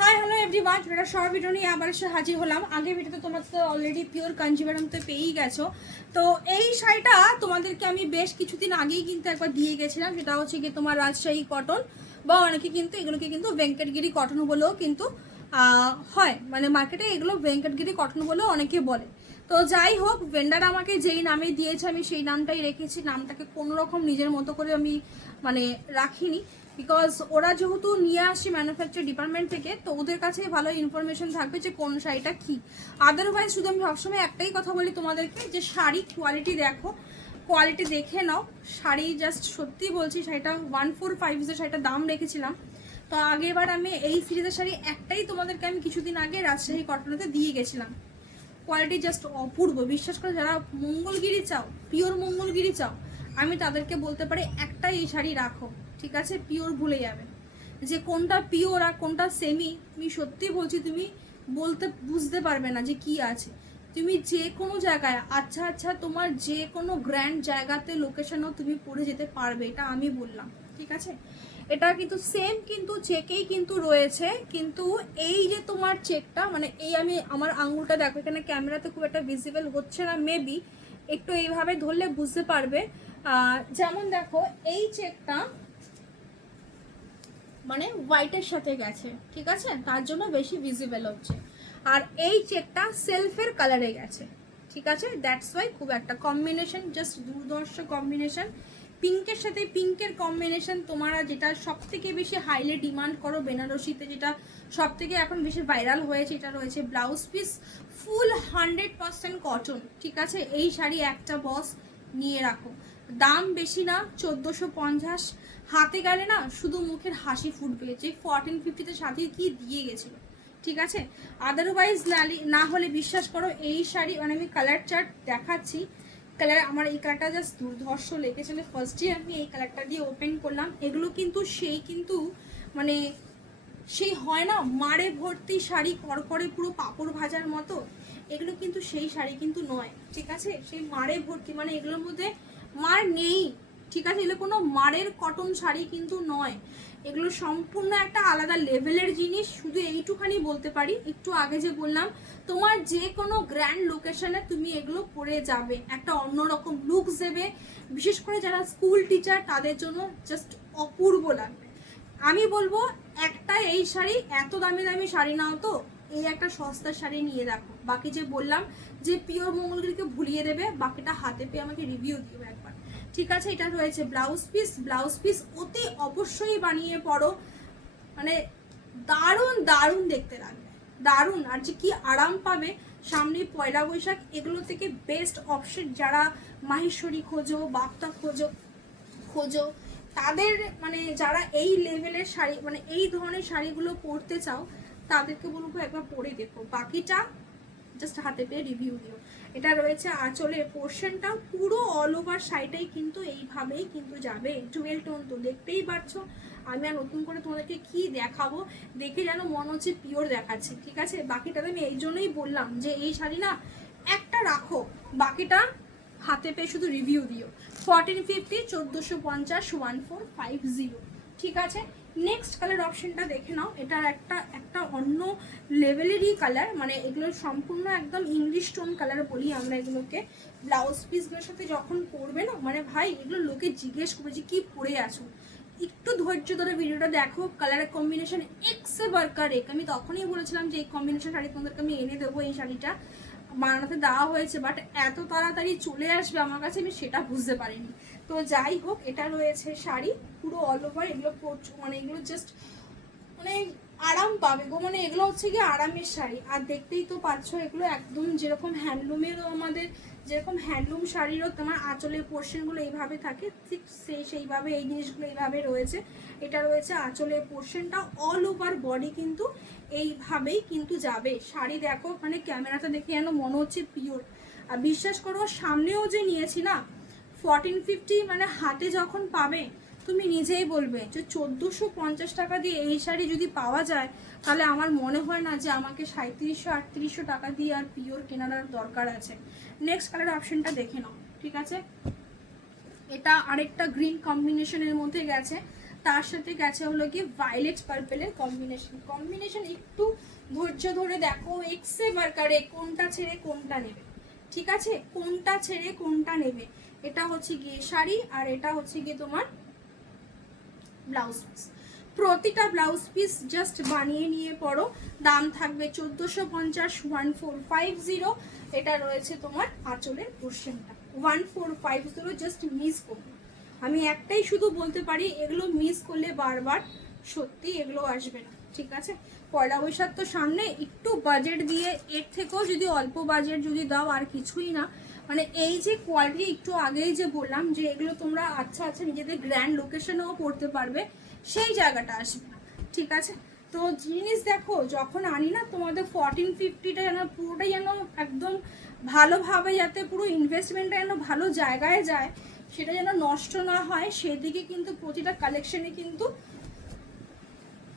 Hi hello everyone, একটা short video নিয়ে আবার এসে হাজির হলাম। আগের ভিডিওতে তোমরা তো অলরেডি পিওর কাঞ্জিভারাম তো পেয়েই গেছো। তো এই শাড়িটা তোমাদেরকে আমি বেশ কিছুদিন আগেই কিন্তু একবার দিয়ে গেছিলাম। সেটা হচ্ছে কি তোমার রাজশাহী কটন, বা অনেকে কিন্তু এগুলোকে কিন্তু ভেঙ্কটগিরি কটন বলেও কিন্তু হয়, মানে মার্কেটে এগুলো ভেঙ্কটগিরি কটন বলেও অনেকে বলে। তো যাই হোক, ভেন্ডার আমাকে যেই নামে দিয়েছে আমি সেই নামটাই রেখেছি। নামটাকে কোনো রকম নিজের মতো করে আমি মানে রাখিনি, বিকজ ওরা যেহেতু নিয়ে আসি ম্যানুফ্যাকচার ডিপার্টমেন্ট থেকে, তো ওদের কাছে ভালো ইনফরমেশন থাকবে যে কোন শাড়িটা কী। আদারওয়াইজ শুধু আমি সবসময় একটাই কথা বলি তোমাদেরকে, যে শাড়ি কোয়ালিটি দেখো, কোয়ালিটি দেখে নাও। শাড়ি জাস্ট সত্যি বলছি, শাড়িটা 145 যে শাড়িটার দাম রেখেছিলাম। তো আগেরবার আমি এই সিরিজের শাড়ি একটাই তোমাদেরকে আমি কিছুদিন আগে রাজশাহী কটনেতে দিয়ে গেছিলাম। কোয়ালিটি জাস্ট অপূর্ব। বিশ্বাস করে যারা মঙ্গলগিরি চাও, পিওর মঙ্গলগিরি চাও, আমি তাদেরকে বলতে পারি একটাই এই শাড়ি রাখো, ঠিক আছে? পিওর ভুলে যাবে যে কোনটা পিওর আর কোনটা সেমি। আমি সত্যি বলছি, তুমি বুঝতে পারবে না যে কি আছে। তুমি যে কোনো জায়গায় আচ্ছা আচ্ছা তোমার যে কোনো গ্র্যান্ড জায়গাতে লোকেশনও তুমি পড়ে যেতে পারবে, এটা আমি বললাম, ঠিক আছে? এটা কিন্তু সেম কিন্তু চেকেই কিন্তু রয়েছে, কিন্তু এই যে তোমার চেকটা মানে এই আমি আমার আঙুলটা দেখো, এখানে ক্যামেরাতে খুব একটা ভিজিবল হচ্ছে না, মেবি একটু এইভাবে ধরলে বুঝতে পারবে। যেমন দেখো এই চেকটা মানে হোয়াইটের সাথে গেছে, ঠিক আছে, তার জন্য বেশি ভিজিবল হচ্ছে। আর এই চেকটা সেলফের কালারে গেছে, ঠিক আছে, দ্যাটস ওয়াই খুব একটা কম্বিনেশন, জাস্ট দুর্ধর্ষ কম্বিনেশন। পিঙ্কের সাথে পিঙ্কের কম্বিনেশন, তোমরা যেটা সব থেকে বেশি হাইলি ডিমান্ড করো বেনারসিতে, যেটা সব থেকে এখন বেশি ভাইরাল হয়েছে, এটা রয়েছে ব্লাউজ পিস ফুল 100% কটন, ঠিক আছে? এই শাড়ি একটা বস নিয়ে রাখো, দাম বেশি না, 1450। হাতে গেলে না শুধু মুখের হাসি ফুটবে যে 1450-তে সাথে কি দিয়ে গেছিল, ঠিক আছে? আদারওয়াইজ না হলে বিশ্বাস করো এই শাড়ি, মানে আমি কালার চার্ট দেখাচ্ছি। কালার আমার এই কালারটা জাস্ট দুর্ধর্ষ লেগেছিল, ফার্স্টে আমি এই কালারটা দিয়ে ওপেন করলাম। এগুলো কিন্তু সেই কিন্তু মানে সেই হয় না মারে ভর্তি শাড়ি, করকরে পুরো পাঁপড় ভাজার মতো, এগুলো কিন্তু সেই শাড়ি কিন্তু নয়, ঠিক আছে? সেই মারে ভর্তি মানে এগুলোর মধ্যে মার নেই, ঠিক আছে? এগুলো কোনো মারের কটন শাড়ি কিন্তু নয়, এগুলো সম্পূর্ণ একটা আলাদা লেভেলের জিনিস। শুধু এইটুখানি বলতে পারি, একটু আগে যে বললাম, তোমার যে কোনো গ্র্যান্ড লোকেশনে তুমি এগুলো পরে যাবে, একটা অন্যরকম লুকস দেবে। বিশেষ করে যারা স্কুল টিচার তাদের জন্য জাস্ট অপূর্ব লাগবে। আমি বলবো একটা এই শাড়ি, এত দামি দামি শাড়ি নাও তো এই একটা সস্তার শাড়ি নিয়ে রাখো। বাকি যে বললাম যে পিওর মঙ্গলগিরিকে ভুলিয়ে দেবে, বাকিটা হাতে পেয়ে আমাকে রিভিউ দিও একবার, ঠিক আছে? এটা রয়েছে ব্লাউজ পিস। ব্লাউজ পিস অতি অবশ্যই বানিয়ে পড়ো, মানে দারুণ দারুণ দেখতে লাগবে, দারুণ। আর যে কি আরাম পাবে সামনে পয়লা বৈশাখ, এগুলো থেকে বেস্ট অপশন যারা মাহেশ্বরী খোঁজো, বাপ্তা খোঁজো তাদের, মানে যারা এই লেভেলের শাড়ি মানে এই ধরনের শাড়িগুলো পরতে চাও, তাদেরকে বলবো একবার পরে দেখো, বাকিটা জাস্ট হাতে পেয়ে রিভিউ দিও। এটা রয়েছে আঁচলের পোর্শনটা, পুরো অল ওভার শাড়িটাই কিন্তু এইভাবেই কিন্তু যাবে। টুয়েল টোন তো দেখতেই পাচ্ছো, আমি আর নতুন করে তোমাদেরকে কি দেখাবো, দেখে যেন মনে হচ্ছে পিওর দেখাচ্ছে, ঠিক আছে? বাকিটাতে আমি এই জন্যই বললাম যে এই শাড়ি না একটা রাখো, বাকিটা হাতে পেয়ে শুধু রিভিউ দিও। 1450, 1450, 1450, ঠিক আছে? নেক্সট কালার অপশনটা দেখে নাও। এটার একটা অন্য লেভেলেরই কালার, মানে এগুলো সম্পূর্ণ একদম ইংলিশ টোন কালার বলি আমরা এগুলোকে। ব্লাউজ পিসগুলোর সাথে যখন পরবে না, মানে ভাই এগুলো লোকে জিজ্ঞেস করবে যে কি পরে আছো। একটু ধৈর্য ধরে ভিডিওটা দেখো, কালারের কম্বিনেশন এক্সে বার্কার এক। আমি তখনই বলেছিলাম যে এই কম্বিনেশন শাড়ি তোমাদেরকে আমি এনে দেবো, এই শাড়িটা বানাতে দেওয়া হয়েছে, বাট এত তাড়াতাড়ি চলে আসবে আমার কাছে আমি সেটা বুঝতে পারিনি। তো যাই হোক, এটা রয়েছে শাড়ি পুরো অল ওভার। এগুলো মানে এগুলো জাস্ট মানে আরাম পাবে গো, মানে এগুলো হচ্ছে কি আরামের শাড়ি। আর দেখতেই তো পাচ্ছ, এগুলো একদম যেরকম হ্যান্ডলুমেরও আমাদের যেরকম হ্যান্ডলুম শাড়িরও তোমার আঁচলের পোর্শনগুলো এইভাবে থাকে, ঠিক সেইভাবে এই জিনিসগুলো এইভাবে রয়েছে। এটা রয়েছে আঁচলের পোর্শনটা, অল ওভার বডি কিন্তু এইভাবেই কিন্তু যাবে। শাড়ি দেখো, মানে ক্যামেরাটা দেখে যেন মনে হচ্ছে পিওর। আর বিশ্বাস করো সামনেও যে নিয়েছি না 1450, মানে হাতে যখন পাবে তুমি নিজেই বলবে যে 1450 টাকা দিয়ে এই শাড়ি যদি পাওয়া যায়, তাহলে আমার মনে হয় না যে আমাকে 3700-3800 টাকা দিয়ে আর পিওর কেনার দরকার আছে। নেক্সট কালার অপশনটা দেখে নাও, ঠিক আছে? এটা আরেকটা গ্রিন কম্বিনেশনের মধ্যে গেছে, তার সাথে গেছে হলো কি ভায়োলেট পার্পেলের কম্বিনেশন একটু ধৈর্য ধরে দেখো, এক্সে বার্কারে কোনটা ছেড়ে কোনটা নেবে, ঠিক আছে, কোনটা ছেড়ে কোনটা নেবে। এটা হচ্ছে গিয়ে শাড়ি আর এটা হচ্ছে গিয়ে তোমার ব্লাউজ পিস। প্রতিটা ব্লাউজ পিস জাস্ট বানিয়ে নিয়ে পড়ো। দাম থাকবে 1450, 1450। এটা রয়েছে তোমার আঁচলের পোর্শনটা 1450, জাস্ট মিস করবে। আমি একটাই শুধু বলতে পারি, এগুলো মিস করলে বারবার সত্যি এগুলো আসবে না, ঠিক আছে। পয়লা বৈশাখ তো সামনে, একটু বাজেট দিয়ে, এর থেকেও যদি অল্প বাজেট যদি দাও আর কিছুই না, মানে এই যে কোয়ালিটি একটু আগেই যে বললাম যে এগুলো তোমরা আচ্ছা আচ্ছা নিজেদের গ্র্যান্ড লোকেশনেও পড়তে পারবে, সেই জায়গাটা আসবে না, ঠিক আছে। তো জিনিস দেখো যখন আনি না তোমাদের 1450টা যেন পুরোটাই যেন একদম ভালোভাবে, যাতে পুরো ইনভেস্টমেন্টটা যেন ভালো জায়গায় যায়, সেটা যেন নষ্ট না হয়, সেদিকে কিন্তু প্রতিটা কালেকশনে কিন্তু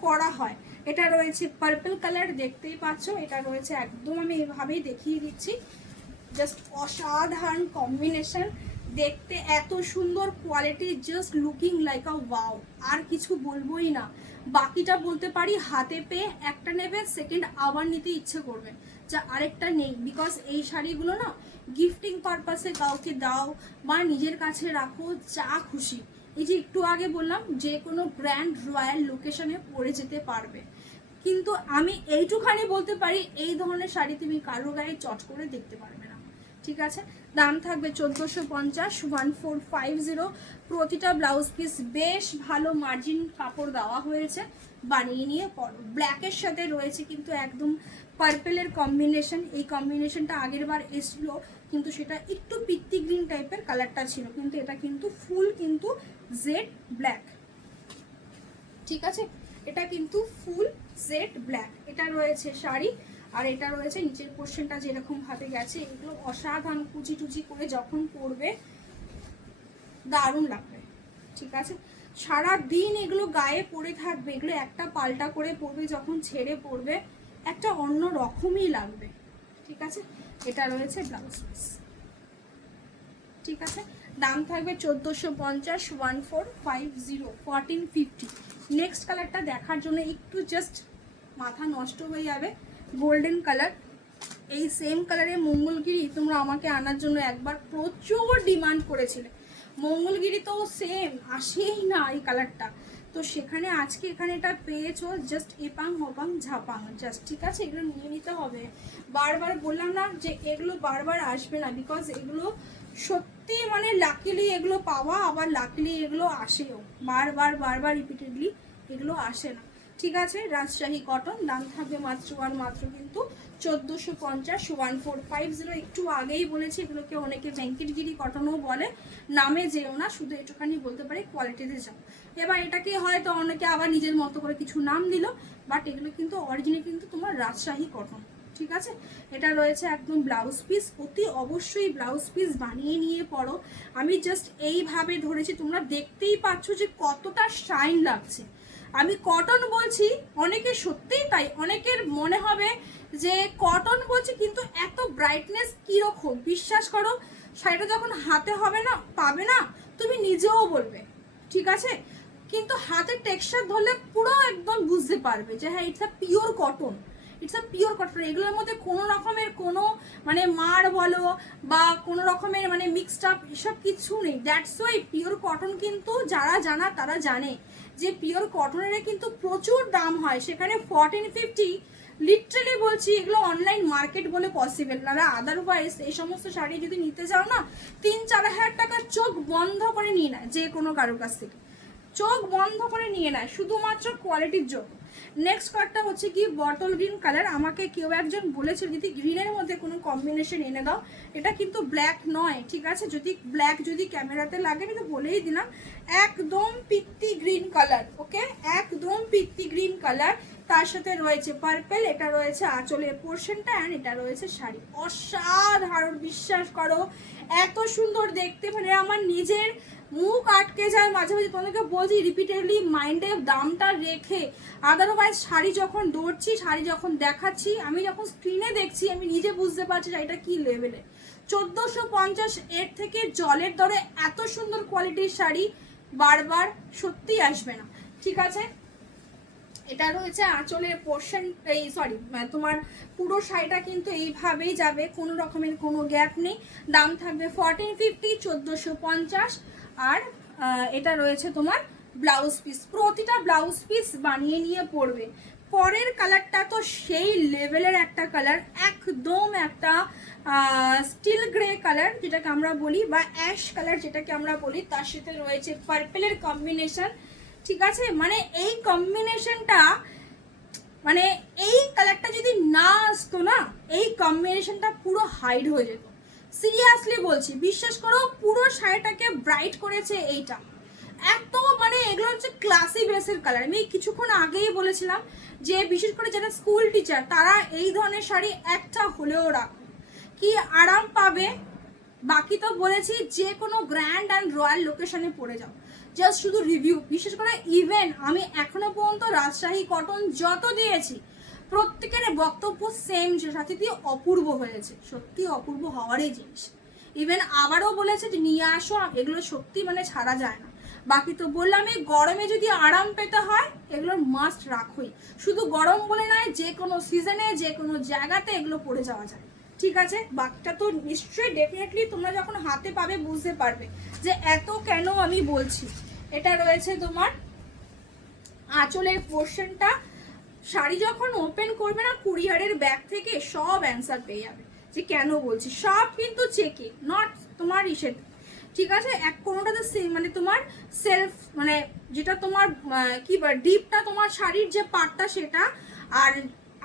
করা হয়। এটা রয়েছে পার্পল কালার, দেখতেই পাচ্ছ, এটা রয়েছে একদম, আমি এভাবেই দেখিয়ে দিচ্ছি, জাস্ট অসাধারণ কম্বিনেশন, দেখতে এত সুন্দর, quality just looking like a wow, আর কিছু বলবোই না। বাকিটা বলতে পারি হাতে পেয়ে একটা নেবে, সেকেন্ড আবার নিতে ইচ্ছে করবে যা আরেকটা নেই, বিকজ এই শাড়িগুলো না গিফটিং পারপাসে কাউকে দাও বা নিজের কাছে রাখো, যা খুশি। এই যে একটু আগে বললাম যে কোনো গ্র্যান্ড রয়্যাল লোকেশনে পরে যেতে পারবে, কিন্তু আমি এইটুখানি বলতে পারি এই ধরনের শাড়ি তুমি কারো গায়ে চট করে দেখতে পারবে না, ঠিক আছে। দাম থাকবে 1450, 1450। প্রতিটা ব্লাউজ পিস বেশ ভালো মার্জিন কাপড় দেওয়া হয়েছে, বানিয়ে নিয়ে পরো। ব্ল্যাকের সাথে রয়েছে কিন্তু একদম পার্পেলের কম্বিনেশন, এই কম্বিনেশনটা আগের বার এসেছিলো, কিন্তু সেটা একটু পিত্তি গ্রিন টাইপের কালারটা ছিল, কিন্তু এটা কিন্তু ফুল কিন্তু জেড ব্ল্যাক, ঠিক আছে, এটা কিন্তু ফুল জেড ব্ল্যাক। এটা রয়েছে শাড়ি আর এটা রয়েছে নিচের পোর্শনটা যেরকম ভাবে গেছে, এগুলো অসাধারণ কুচি টুচি করে যখন পরবে দারুণ লাগবে, ঠিক আছে। সারা দিন এগুলো গায়ে পরে থাকবে, এগুলো একটা পাল্টা করে পরবে, যখন ছেড়ে পরবে একটা অন্য রকমই লাগবে, ঠিক আছে। এটা রয়েছে ব্লাউজ পিস, ঠিক আছে। দাম থাকবে 1450, 1450, 1450। নেক্সট কালারটা দেখার জন্য একটু জাস্ট মাথা নষ্ট হয়ে যাবে, গোল্ডেন কালার। এই সেম কালারের মঙ্গলগিরি তোমরা আমাকে আনার জন্য একবার প্রচুর ডিমান্ড করেছিলে, মঙ্গলগিরি তো সেম আসেই না এই কালারটা, তো সেখানে আজকে এখানে এটা পেয়েছো, জাস্ট এপাং হপাং ঝাপাং জাস্ট, ঠিক আছে। এগুলো নিয়ে নিতে হবে, বারবার বললাম না যে এগুলো বারবার আসবে না, বিকজ এগুলো সত্যি মানে লাকিলি এগুলো পাওয়া, আবার লাকিলি এগুলো আসেও, বারবার বারবার রিপিটেডলি এগুলো আসে না, ঠিক আছে। রাজশাহী কটন, দাম থাকবে মাত্র আর মাত্র কিন্তু 1450, 1450। একটু আগেই বলেছি এগুলোকে অনেকে ভেঙ্কটগিরি কটনও বলে, নামে যেও না, শুধু একটুখানি বলতে পারি কোয়ালিটিতে যাও। এবার এটাকে হয়তো অনেকে আবার নিজের মতো করে কিছু নাম দিল, বাট এগুলো কিন্তু অরিজিনাল কিন্তু তোমার রাজশাহী কটন, ঠিক আছে। এটা রয়েছে একদম ব্লাউজ পিস, অতি অবশ্যই ব্লাউজ পিস বানিয়ে নিয়ে পড়ো। আমি জাস্ট এইভাবে ধরেছি, তোমরা দেখতেই পাচ্ছ যে কতটা শাইন লাগছে। আমি কটন বলছি, অনেকে সত্যিই তাই, অনেকের মনে হবে যে কটন বলছি, কিন্তু এত ব্রাইটনেস কীরকম, বিশ্বাস করো শাড়িটা যখন হাতে হবে না, পাবে না, তুমি নিজেও বলবে, ঠিক আছে। কিন্তু হাতের টেক্সচার ধরলে পুরো একদম বুঝতে পারবে যে হ্যাঁ it's a pure cotton, it's a pure cotton. এগুলোর মধ্যে কোনো রকমের কোনো মানে মার বলো বা কোনো রকমের মানে মিক্সড আপ এসব কিছু নেই। দ্যাটস ওয়াই পিওর কটন কিন্তু যারা জানা তারা জানে যে পিওর কটনের কিন্তু প্রচুর দাম হয়, সেখানে 1450 লিটারালি বলছি, এগুলো অনলাইন মার্কেট বলে পসিবল না, আদারওয়াইজ এই সমস্ত শাড়ি যদি নিতে চাও না 3-4 হাজার টাকা চোখ বন্ধ করে নিয়ে নেয়, যে কোনো কারোর কাছ থেকে চোখ বন্ধ করে নিয়ে নেয় শুধুমাত্র কোয়ালিটির জন্য। নেক্সট কালারটা হচ্ছে কি বটল গ্রিন কালার, আমাকে কেউ একজন বলেছিল যদি গ্রিনের মধ্যে কোনো কম্বিনেশন এনে দাও, এটা কিন্তু ব্ল্যাক নয়, ঠিক আছে। যদি ব্ল্যাক যদি ক্যামেরাতে লাগে আমি তো বলেই দিলাম, একদম পিত্তি গ্রিন কালার, ওকে, একদম পিত্তি গ্রিন কালার, তার সাথে রয়েছে পার্পেল, এটা রয়েছে আঁচলের পোর্শনটা, অ্যান্ড এটা রয়েছে শাড়ি। অসাধারণ, বিশ্বাস করো এত সুন্দর দেখতে, মানে আমার নিজের মুখ আটকে যায় মাঝে মাঝে, তোমাদেরকে বলছি রিপিটেডলি মাইন্ডে দামটা রেখে, আদারওয়াইজ শাড়ি যখন দৌড়ছি, শাড়ি যখন দেখাচ্ছি, আমি যখন স্ক্রিনে দেখছি আমি নিজে বুঝতে পারছি এটা কি লেভেলে। 1450, এর থেকে জলের দরে এত সুন্দর কোয়ালিটির শাড়ি বারবার সত্যিই আসবে না। ঠিক আছে। এটা রয়েছে আঁচলের পোর্শন, এই সরি তোমার পুরো শাড়িটা কিন্তু এইভাবেই যাবে, কোনো রকমের কোনো গ্যাপ নেই। দাম থাকবে 1450, 1450। আর এটা রয়েছে তোমার ব্লাউজ পিস, প্রতিটা ব্লাউজ পিস বানিয়ে নিয়ে পড়বে। পরের কালারটা তো সেই লেভেলের একটা কালার, একদম একটা স্টিল গ্রে কালার যেটাকে আমরা বলি, বা অ্যাশ কালার যেটাকে আমরা বলি, তার সাথে রয়েছে পার্পেলের কম্বিনেশন। ঠিক আছে, মানে এই কম্বিনেশনটা, মানে এই কালারটা যদি না আসতো না, এই কম্বিনেশনটা পুরো হাইড হয়ে যেত। সিরিয়াসলি বলছি, বিশ্বাস করো, পুরো শাড়িটাকে ব্রাইট করেছে এইটা। এত মানে এগুলো হচ্ছে ক্লাসি বেসের কালার। আমি কিছুক্ষণ আগেই বলেছিলাম যে বিশেষ করে যারা স্কুল টিচার তারা এই ধরনের শাড়ি একটা হলেও রাখো, কি আরাম পাবে। বাকি তো বলেছি যে কোনো গ্র্যান্ড অ্যান্ড রয়্যাল লোকেশনে পড়ে যাও, জাস্ট শুধু রিভিউ। বিশেষ করে ইভেন আমি এখনো পর্যন্ত রাজশাহী কটন যত দিয়েছি প্রত্যেকের বক্তব্য সেম, যে সাথে দিয়ে অপূর্ব হয়েছে, সত্যি অপূর্ব হওয়ারই জিনিস। ইভেন আবারও বলেছে যে নিয়ে আসো, এগুলো সত্যি মানে ছাড়া যায় না। বাকি তো বললাম, এই গরমে যদি আরাম পেতে হয় এগুলোর মাস্ট রাখোই। শুধু গরম বলে নয়, যে কোনো সিজনে যে কোনো জায়গাতে এগুলো পরে যাওয়া যায়। ঠিক আছে, বাকিটা তো নিশ্চয়ই ডেফিনেটলি তোমরা যখন হাতে পাবে বুঝতে পারবে যে এত কেন আমি বলছি। এটা রয়েছে তোমার আঁচলের পোর্শনটা। শাড়ি যখন ওপেন করবে না, কুরিয়ারের ব্যাগ থেকে সব অ্যান্সার পেয়ে যাবে যে কেন বলছি। সব কিন্তু চেকে, নট তোমার ইসে। ঠিক আছে, এক কোনোটাতে মানে তোমার সেলফ, মানে যেটা তোমার কি বল ডিপটা তোমার শাড়ির যে পার্টটা সেটা, আর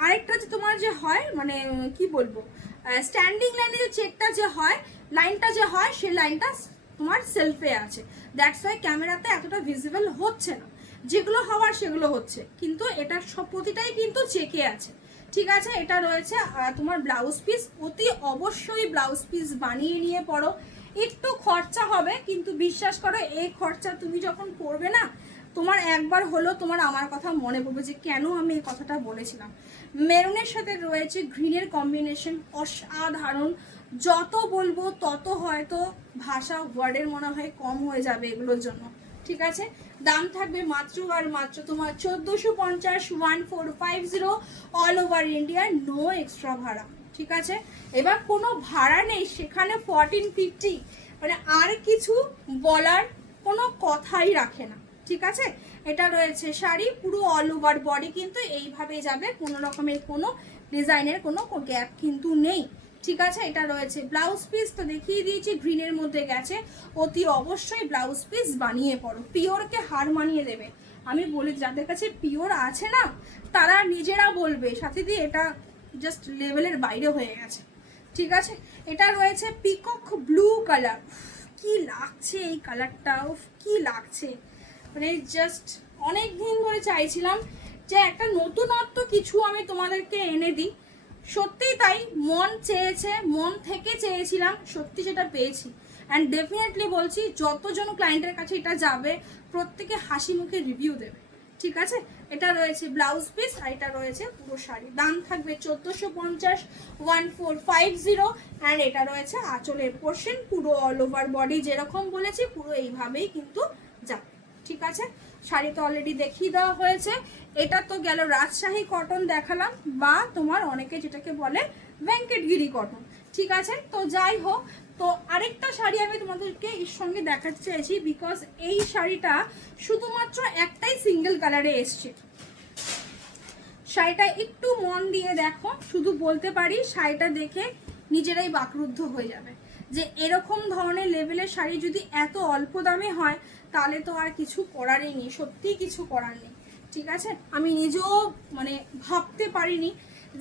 আরেকটা যে তোমার যে হয় মানে কি বলবো স্ট্যান্ডিং লাইনে যে চেকটা যে হয়, লাইনটা যে হয়, সেই লাইনটা তোমার সেলফে আছে। দ্যাটস ওয়াই ক্যামেরাতে এতটা ভিজিবল হচ্ছে না, যেগুলো হওয়ার সেগুলো হচ্ছে, কিন্তু এটা সব প্রতিটাই কিন্তু চেকে আছে। ঠিক আছে, এটা রয়েছে তোমার ব্লাউজ পিস। অতি অবশ্যই ব্লাউজ পিস বানিয়ে নিয়ে পড়ো। একটু খরচা হবে, কিন্তু বিশ্বাস করো এই খরচা তুমি যখন করবে না, তোমার একবার হলো তোমার আমার কথা মনে পড়বে যে কেন আমি এই কথাটা বলেছিলাম। মেরুনের সাথে রয়েছে গ্রিনের কম্বিনেশন, অসাধারণ। যত বলবো তত হয়তো ভাষা ওয়ার্ডের মনে হয় কম হয়ে যাবে এগুলোর জন্য। ঠিক আছে, দাম থাকবে মাত্র আর মাত্র তোমার 1450, 1450 all over India, no extra ভাড়া। ঠিক আছে, এবার কোনো ভাড়া নেই সেখানে 1450, মানে আর কিছু বলার কোনো কথাই রাখে না। ঠিক আছে, এটা রয়েছে শাড়ি, পুরো অল ওভার বডি কিন্তু এইভাবেই যাবে, কোনো রকমের কোনো ডিজাইনের কোনো গ্যাপ কিন্তু নেই। ঠিক আছে, এটা রয়েছে ব্লাউজ পিস, তো দেখিয়ে দিয়েছি গ্রিনের মধ্যে গেছে। অতি অবশ্যই ব্লাউজ পিস বানিয়ে পড়ো, পিওরকে হার মানিয়ে দেবে। আমি বলি যাদের কাছে পিওর আছে না, তারা নিজেরা বলবে সাথে দিয়ে এটা জাস্ট লেভেলের বাইরে হয়ে গেছে। ঠিক আছে, এটা রয়েছে পিকক ব্লু কালার। কি লাগছে এই কালারটা, কি লাগছে, মানে জাস্ট অনেক দিন ধরে চাইছিলাম যে একটা নতুনত্ব কিছু আমি তোমাদেরকে এনে দিই। সত্যিই তাই, মন চেয়েছে, মন থেকে চেয়েছিলাম, সত্যি সেটা পেয়েছি। অ্যান্ড ডেফিনেটলি বলছি, যতজন ক্লায়েন্টের কাছে এটা যাবে প্রত্যেকে হাসি মুখে রিভিউ দেবে। ঠিক আছে, এটা রয়েছে ব্লাউজ পিস, আর এটা রয়েছে পুরো শাড়ি। দাম থাকবে 1450, 1450। অ্যান্ড এটা রয়েছে আঁচলের পোর্শন, পুরো অল ওভার বডি যেরকম বলেছি পুরো এইভাবেই কিন্তু যাবে। ঠিক আছে, শাড়ি তো অলরেডি দেখিয়ে দেওয়া হয়েছে। এটা তো গেল রাজশাহী কটন দেখালাম, বা তোমার অনেকে যেটাকে বলে ভেঙ্কটগিরি কটন। ঠিক আছে, তো যাই হোক, তো আরেকটা শাড়ি আমি তোমাদেরকে এর সঙ্গে দেখাতে চাইছি, বিকজ এই শাড়িটা শুধুমাত্র একটাই সিঙ্গেল কালারে এসছে। শাড়িটা একটু মন দিয়ে দেখো, শুধু বলতে পারি শাড়িটা দেখে নিজেরাই বাকরুদ্ধ হয়ে যাবে যে এরকম ধরনের লেভেলের শাড়ি যদি এত অল্প দামে হয় তাহলে তো আর কিছু করারই নেই, সত্যিই কিছু করার নেই। ঠিক আছে, আমি নিজেও মানে ভাবতে পারিনি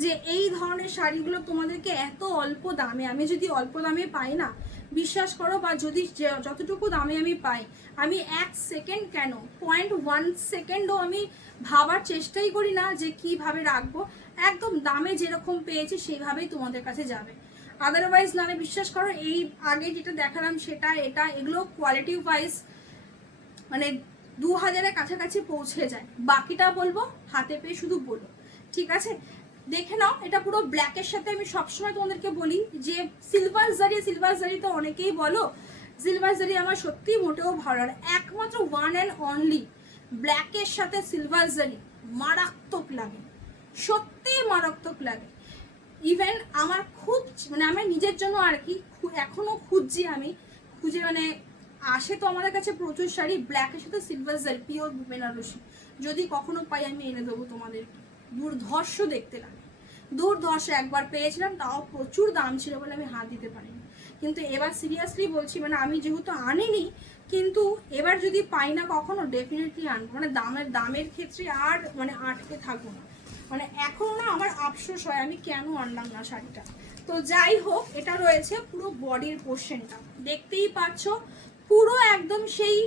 যে এই ধরনের শাড়িগুলো তোমাদেরকে এত অল্প দামে, আমি যদি অল্প দামে পাই না, বিশ্বাস করো, বা যদি যতটুকু দামে আমি পাই, আমি 1 সেকেন্ড কেন 0.1 সেকেন্ডও আমি ভাবার চেষ্টাই করি না যে কিভাবে রাখবো। একদম দামে যেরকম পেয়েছি সেইভাবেই তোমাদের কাছে যাবে। আদারওয়াইজ নাহলে বিশ্বাস করো, এই আগে যেটা দেখালাম সেটা এটা এগুলো কোয়ালিটি ওয়াইজ মানে 2000-এর কাছাকাছি পৌঁছে যায়। বাকিটা বলবো হাতে পেয়ে শুধু বলো। ঠিক আছে, দেখে নাও, এটা পুরো ব্ল্যাকের সাথে আমি সবসময় তোমাদেরকে বলি যে সিলভার জারি তো অনেকেই বলো, সিলভার জারি আমার সত্যিই মোটেও ভালো লাগে। একমাত্র ওয়ান অ্যান্ড অনলি ব্ল্যাকের সাথে সিলভার জারি মারাত্মক লাগে, সত্যি মারাত্মক লাগে। ইভেন আমার খুব মানে আমার নিজের জন্য আর কি এখনো খুঁজছি, আমি খুঁজে মানে আসে তো আমাদের কাছে প্রচুর শাড়ি ব্ল্যাকের সাথে সিলভার জারি পিওর বেনারসি, যদি কখনো পাই আমি এনে দেবো তোমাদেরকে। দুর্ধর্ষ দেখতে লাগে, দুর্ধর্ষ। একবার পেয়েছিলাম, তাও প্রচুর দাম ছিল বলে আমি হাত দিতে পারিনি। কিন্তু এবার সিরিয়াসলি বলছি, মানে আমি যেহেতু আনিনি, কিন্তু এবার যদি পাই না কখনো ডেফিনেটলি আনবো। মানে দামের ক্ষেত্রে আর মানে আটকে থাকবো না। মানে এখন না আমার আফসোস হয় আমি কেন আনলাম না শাড়িটা। তো যাই হোক, এটা রয়েছে পুরো বডির পোর্শনটা, দেখতেই পাচ্ছ পুরো একদম সেই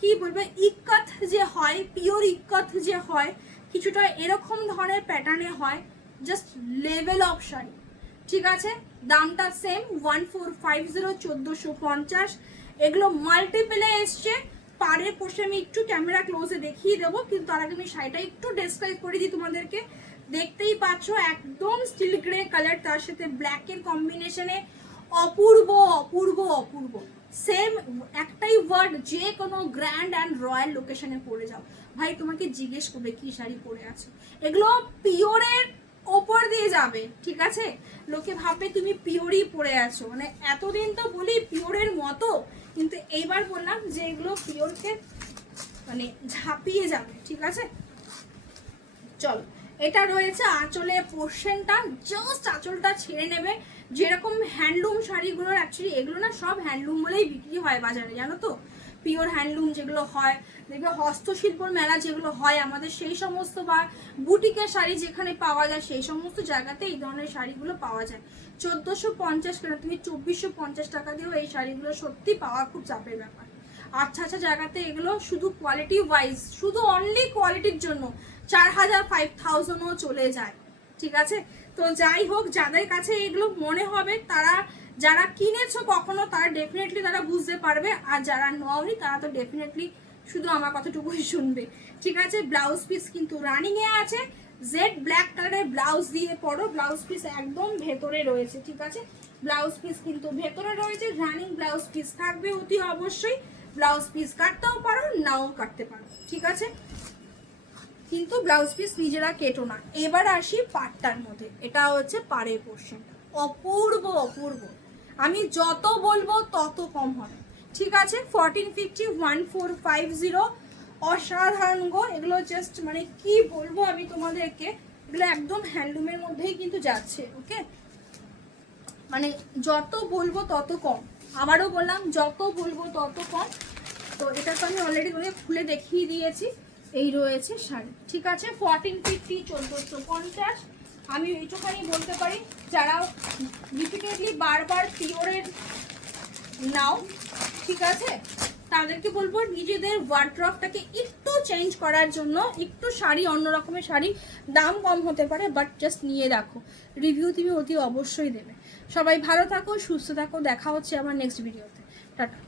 কি বলবে ইক্কত যে হয়, পিওর ইক্কত যে হয়, কিছুটা এরকম ধরনের প্যাটার্নে হয়। জাস্ট লেভেল অফ শাড়ি, ঠিক আছে। দামটা সেম 1450, 1450। এগুলো মাল্টিপেলে এসছে। পাড়ের পোষে আমি একটু ক্যামেরা ক্লোজে দেখিয়ে দেবো, কিন্তু তার আগে আমি শাড়িটা একটু ডেসক্রাইব করে দিই তোমাদেরকে। দেখতেই পাচ্ছ একদম স্টিল গ্রে কালার, তার সাথে ব্ল্যাকের কম্বিনেশনে অপূর্ব অপূর্ব অপূর্ব। সেম একটাই ওয়ার্ড, যে কোনো গ্র্যান্ড অ্যান্ড রয়্যাল লোকেশনে পরে যাও, ভাই তোমাকে জিজ্ঞেস করবে কি শাড়ি পরে আছো। এগুলো পিওরের ওপর দিয়ে যাবে, ঠিক আছে। লোকে ভাববে তুমি পিওরই পরে আছো, মানে এতদিন তো বলি পিওরের মতো, কিন্তু এইবার বললাম যে এগুলো পিওরকে মানে ঝাঁপিয়ে যাবে, ঠিক আছে। চলো, এটা রয়েছে আঁচলের পোর্শনটা, জাস্ট আঁচলটা ছেড়ে নেবে। যেরকম হ্যান্ডলুম শাড়িগুলোর অ্যাকচুয়ালি এগুলো না সব হ্যান্ডলুম বলেই বিক্রি হয় বাজারে, জানো তো। পিওর হ্যান্ডলুম যেগুলো হয়, দেখবে হস্তশিল্পর মেলা যেগুলো হয় আমাদের, সেই সমস্ত বা বুটিকের শাড়ি যেখানে পাওয়া যায়, সেই সমস্ত জায়গাতে এই ধরনের শাড়িগুলো পাওয়া যায়। 1450 কেন, তুমি 2450 টাকা দিয়েও এই শাড়িগুলো সত্যি পাওয়া খুব চাপের ব্যাপার। আচ্ছা আচ্ছা জায়গাতে এগুলো শুধু কোয়ালিটি ওয়াইজ, শুধু অনলি কোয়ালিটির জন্য 4000 5000ও চলে যায়, ঠিক আছে। তো যাই হোক, যাদের কাছে এগুলো মনে হবে, তারা যারা কিনেছো কখনো, তারা ডেফিনেটলি তারা বুঝতে পারবে, আর যারা নওনি তারা তো ডেফিনেটলি শুধু আমার কথাটুকুই শুনবে, ঠিক আছে। ব্লাউজ পিস কিন্তু রানিংয়ে আছে, জেড ব্ল্যাক কালারের ব্লাউজ দিয়ে পরো। ব্লাউজ পিস একদম ভেতরে রয়েছে, ঠিক আছে। ব্লাউজ পিস কিন্তু ভেতরে রয়েছে, রানিং ব্লাউজ পিস থাকবে অতি অবশ্যই। ব্লাউজ পিস কাটতেও পারো, নাও কাটতে পারো, ঠিক আছে, কিন্তু ব্লাউজ পিস নিজেরা কেটো না। এবার আসি পাড়টার মধ্যে, এটা হচ্ছে পাড়ের পোর্শনটা, অপূর্ব অপূর্ব। আমি যত বলবো তত কম হবে, ঠিক আছে। 1450, 1450 অসাধারণ গো এগুলো। জাস্ট মানে কি বলবো আমি তোমাদেরকে, এগুলো একদম হ্যান্ডলুমের মধ্যেই কিন্তু যাচ্ছে, ওকে। মানে যত বলবো তত কম, আবারও বললাম যত বলবো তত কম। তো এটা তো আমি অলরেডি তোমাকে খুলে দেখিয়ে দিয়েছি। এই রয়েছে শাড়ি, ঠিক আছে। 1450, 1450। আমি এইটুখানি বলতে পারি, যারা রিপিটেডলি বারবার পিওরের নাও, ঠিক আছে, তাদেরকে বলবো নিজেদের ওয়ার্ড্রপটাকে একটু চেঞ্জ করার জন্য, একটু শাড়ি অন্য রকমের শাড়ি, দাম কম হতে পারে বাট জাস্ট নিয়ে রাখো, রিভিউ তুমি অতি অবশ্যই দেবে। সবাই ভালো থাকো, সুস্থ থাকো, দেখা হচ্ছে আমার নেক্সট ভিডিওতে। টাটা।